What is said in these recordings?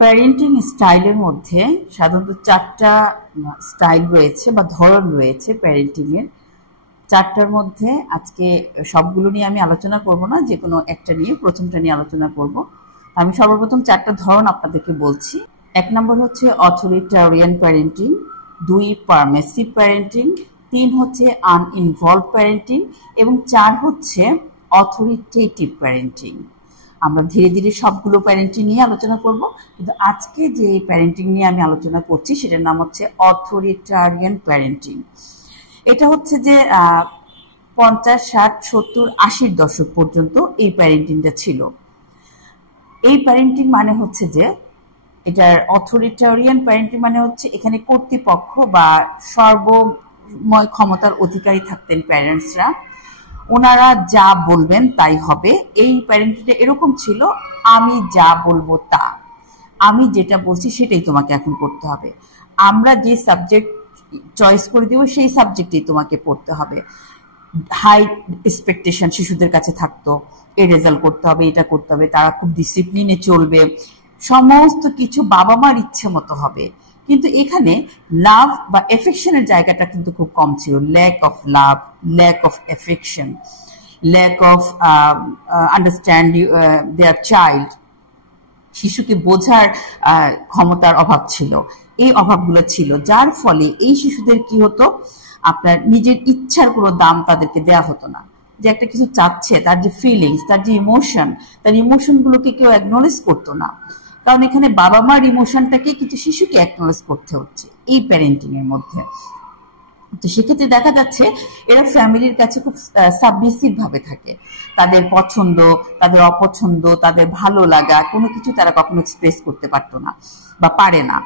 Parenting স্টাইলের মধ্যে সাধারণত 4টা স্টাইল রয়েছে বা ধরন রয়েছে প্যারেন্টিং এর। 4টার মধ্যে আজকে সবগুলো নিয়ে আমি আলোচনা করব না, যে কোনো একটা নিয়ে প্রথমটা নিয়ে আলোচনা করব। আমি সর্বপ্রথম 4টা ধরন আপনাদেরকে বলছি। 1 নম্বর হচ্ছে অথরিটারিয়ান প্যারেন্টিং, 2 পারমিসিভ প্যারেন্টিং, 3 হচ্ছে আনইনভলভ প্যারেন্টিং এবং 4 হচ্ছে অথরিটেটিভ প্যারেন্টিং। আমরা ধীরে ধীরে সবগুলো প্যারেন্টিং নিয়ে আলোচনা করব, কিন্তু আজকে যে প্যারেন্টিং নিয়ে আমি আলোচনা করছি সেটার নাম হচ্ছে অথরিটারিয়ান প্যারেন্টিং। এটা হচ্ছে যে 50, 60, 70, 80-র দশক পর্যন্ত এই প্যারেন্টিংটা ছিল। এই প্যারেন্টিং মানে হচ্ছে যে এটার অথরিটারিয়ান প্যারেন্টিং মানে হচ্ছে এখানে কর্তৃপক্ষ বা সর্বময় ক্ষমতার অধিকারী থাকতেন প্যারেন্টসরা। ওনারা যা বলবেন তাই হবে। এই প্যারেন্টিংটা এরকম ছিল, আমি যা বলবো তা, আমি যেটা বলছি সেটাই তোমাকে এখন করতে হবে। আমরা যে সাবজেক্ট চয়েস করে দেবো সেই সাবজেক্টেই তোমাকে পড়তে হবে। হাই এক্সপেকটেশন শিশুদের কাছে থাকতো, এই রেজাল্ট করতে হবে, এটা করতে হবে, তারা খুব ডিসিপ্লিনে চলবে, সমস্ত কিছু বাবা মার ইচ্ছে মতো হবে। কিন্তু এখানে লাভ বা এফেকশনের জায়গাটা কিন্তু খুব কম ছিল। Lack of love, lack of affection, lack of understand their child, শিশুকে বোঝার ক্ষমতার অভাব ছিল। এই অভাবগুলো ছিল, যার ফলে এই শিশুদের কি হতো, আপনার নিজের ইচ্ছার কোনো দাম তাদেরকে দেয়া হতো না। যে একটা কিছু চাচ্ছে, তার যে ফিলিংস, তার যে ইমোশন, তার ইমোশনগুলোকে কেউ অ্যাকনলেজ করতো না। কারণ এখানে বাবা মার ইমোশনটাকে কিন্তু শিশুকে অ্যাকনলেজ করতে হচ্ছে এই প্যারেন্টিং এর মধ্যে। তো সেক্ষেত্রে দেখা যাচ্ছে এরা ফ্যামিলির কাছে খুব সাবমিসিভ ভাবে থাকে। তাদের পছন্দ, তাদের অপছন্দ, তাদের ভালো লাগা কোনো কিছু তারা কখনো এক্সপ্রেস করতে পারতো না বা পারে না।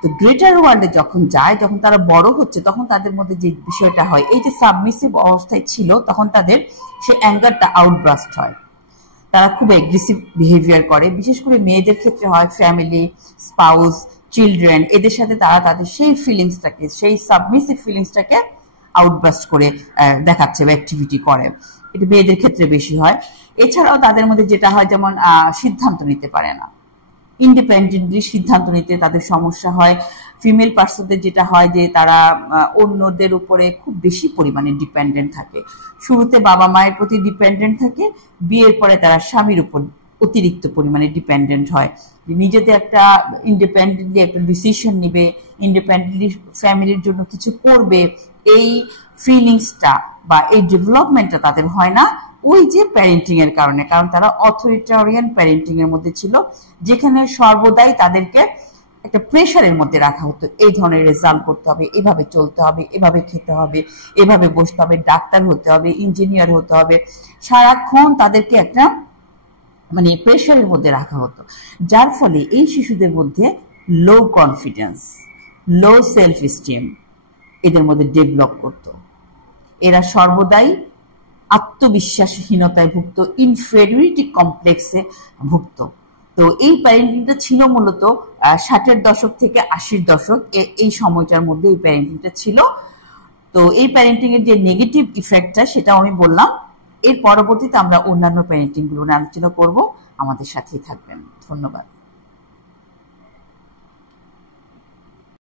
তো গ্রেটার ওয়ার্ল্ডে যখন যায়, যখন তারা বড় হচ্ছে, তখন তাদের মধ্যে যে বিষয়টা হয়, এই যে সাবমিসিভ অবস্থায় ছিল, তখন তাদের সেই অ্যাঙ্গারটা আউটব্রাস্ট হয়। তারা খুব এগ্রেসিভ বিহেভিয়ার করে, বিশেষ করে মেয়েদের ক্ষেত্রে হয়। ফ্যামিলি, স্পাউস, চিলড্রেন, এদের সাথে তারা তাদের সেই ফিলিংসটাকে, সেই সাবমিসিভ ফিলিংসটাকে আউটবাস্ট করে দেখাচ্ছে বা অ্যাক্টিভিটি করে। এটা মেয়েদের ক্ষেত্রে বেশি হয়। এছাড়াও তাদের মধ্যে যেটা হয়, যেমন সিদ্ধান্ত নিতে পারে না, ইন্ডিপেন্ডেন্টলি সিদ্ধান্ত নিতে তাদের সমস্যা হয়। ফিমেল পার্সনদের যেটা হয় যে তারা অন্যদের উপরে খুব বেশি পরিমাণে ডিপেন্ডেন্ট থাকে। শুরুতে বাবা মায়ের প্রতি ডিপেন্ডেন্ট থাকে, বিয়ের পরে তারা স্বামীর উপর অতিরিক্ত পরিমাণে ডিপেন্ডেন্ট হয়। নিজেদের একটা ইন্ডিপেন্ডেন্টলি একটা ডিসিশন নিবে, ইন্ডিপেন্ডেন্টলি ফ্যামিলির জন্য কিছু করবে, এই ফিলিংসটা বা এই ডেভেলপমেন্টটা তাদের হয় না ওই যে প্যারেন্টিং এর কারণে। কারণ তারা অথরিটারিয়ান প্যারেন্টিং এর মধ্যে ছিল, যেখানে সর্বদাই তাদেরকে একটা প্রেশারের মধ্যে রাখা হতো। এই ধরনের রেজাল্ট করতে হবে, এভাবে চলতে হবে, এভাবে খেতে হবে, এভাবে বসতে হবে, ডাক্তার হতে হবে, ইঞ্জিনিয়ার হতে হবে। সারাক্ষণ তাদেরকে একটা মানে প্রেশারের মধ্যে রাখা হতো, যার ফলে এই শিশুদের মধ্যে লো কনফিডেন্স, লো সেলফ স্টিম এদের মধ্যে ডেভেলপ করত। এরা সর্বদাই আত্মবিশ্বাসহীনতায় ভুগত, ইনফেরিয়রিটি কমপ্লেক্সে ভুগত। তো এই প্যারেন্টিংটা ছিল মূলত 60-এর দশক থেকে 80-র দশক, এই সময়টার মধ্যে এই প্যারেন্টিংটা ছিল। তো এই প্যারেন্টিং এর যে নেগেটিভ ইফেক্টটা সেটাও আমি বললাম। এর পরবর্তীতে আমরা অন্যান্য প্যারেন্টিং গুলো নিয়ে আলোচনা করব। আমাদের সাথেই থাকবেন। ধন্যবাদ।